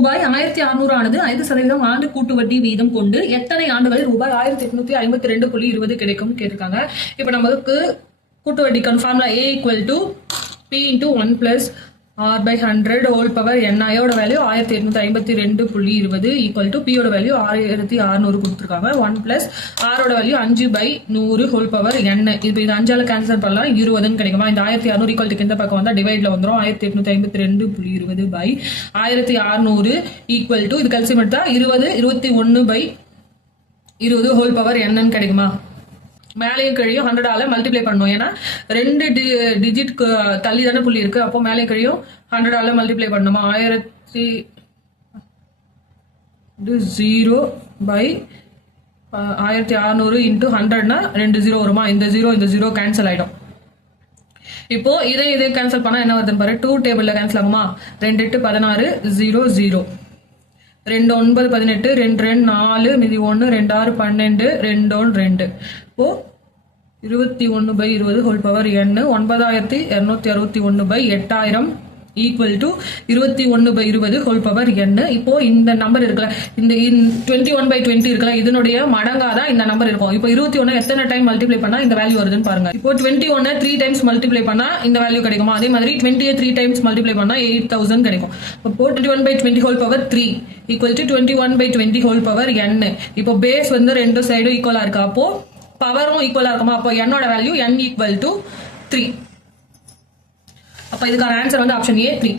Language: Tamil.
ரூபாய் 1600 ஆனது 5% ஆண்டு கூட்டு வட்டி வீதம் கொண்டு எத்தனை ஆண்டுகளில் ரூபாய் 1852.20 கிடைக்கும் கேட்டிருக்காங்க. இப்ப நமக்கு கூட்டு வட்டிக்கான formula A equal to P into 1 plus R by 100 whole power N யோட வேல்யூ 1852.20 ஈக்குவல் டு P யோட வேல்யூ 6600 கொடுத்துருக்காங்க. 1 பிளஸ் R ஓட வேல்யூ 5/100 ஹோல் பவர் N. இப்போ இது 5ஆல கேன்சல் பண்ணலாம் 20 கிடைக்குமா? இந்த 1600 ஈக்குவல் டு இந்த பக்கம் வந்தா டிவைட்ல வந்துடும். 1852.20 பை 1600 ஈக்குவல் டு இது கல்சியம் எடுத்தா 21/20 ஹோல் பவர் N கிடைக்குமா? மேலையும் கழியும் 100ஆல மல்டிப்ளை பண்ணும். ஏன்னா 2 டிஜிட் தள்ளி தானே புள்ளி இருக்கு. அப்போ மேலையும் கழியும் 100ஆல மல்டிப்ளை பண்ணுமா? 1600 இன்டூ 100னா 2 0 வருமா? இந்த 0 கேன்சல் ஆயிடும். இப்போ இதை கேன்சல் பண்ணா என்ன வருதுன்னு பாரு. 2 டேபிள்ல கேன்சல் ஆகுமா? 2 8 16 0 0 2 9 18 2 2 4 மீதி 1 2 6 12 2 2 இப்போ 21/20 whole power N 9261/8000 equal to 21/20 whole power N. இப்போ இந்த நம்பர் இருக்குல்ல, இந்த 21/20 இருக்குல்ல, இதனுடைய மடங்காதான் இந்த நம்பர் இருக்கும். இப்போ 21 எத்தனை டைம் மல்டிப்ளை பண்ணா இந்த வேல்யூ வருதுன்னு பாருங்க. இப்போ 21 3 டைம்ஸ் மல்டிப்ளை பண்ணா இந்த வேல்யூ கிடைக்குமா? அதே மாதிரி 20 3 டைம்ஸ் மல்டிப்ளை பண்ணா 8000 கிடைக்கும். இப்போ 21/20 whole power 3 equal to 21/20 whole power N. இப்போ பேஸ் வந்து ரெண்டு சைடும் ஈக்குவலா இருக்கு. அப்போ பவரும் ஈக்குவலா இருக்குமா? அப்போ N ஓட வேல்யூ N ஈக்குவல் டு 3. அப்ப இதுக்கான ஆன்சர் வந்து ஆப்ஷன் A 3.